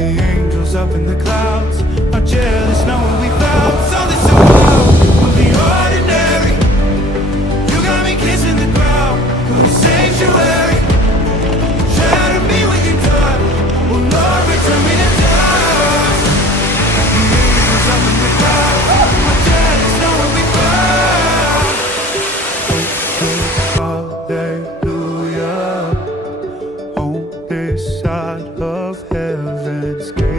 The angels up in the clouds are jealous knowing we found something so out of the ordinary. You got me kissing the ground, your sanctuary. Shatter me with your touch, oh Lord, return me to dust. The angels up in the clouds are jealous knowing we found. Hallelujah, on this side of heaven's gate.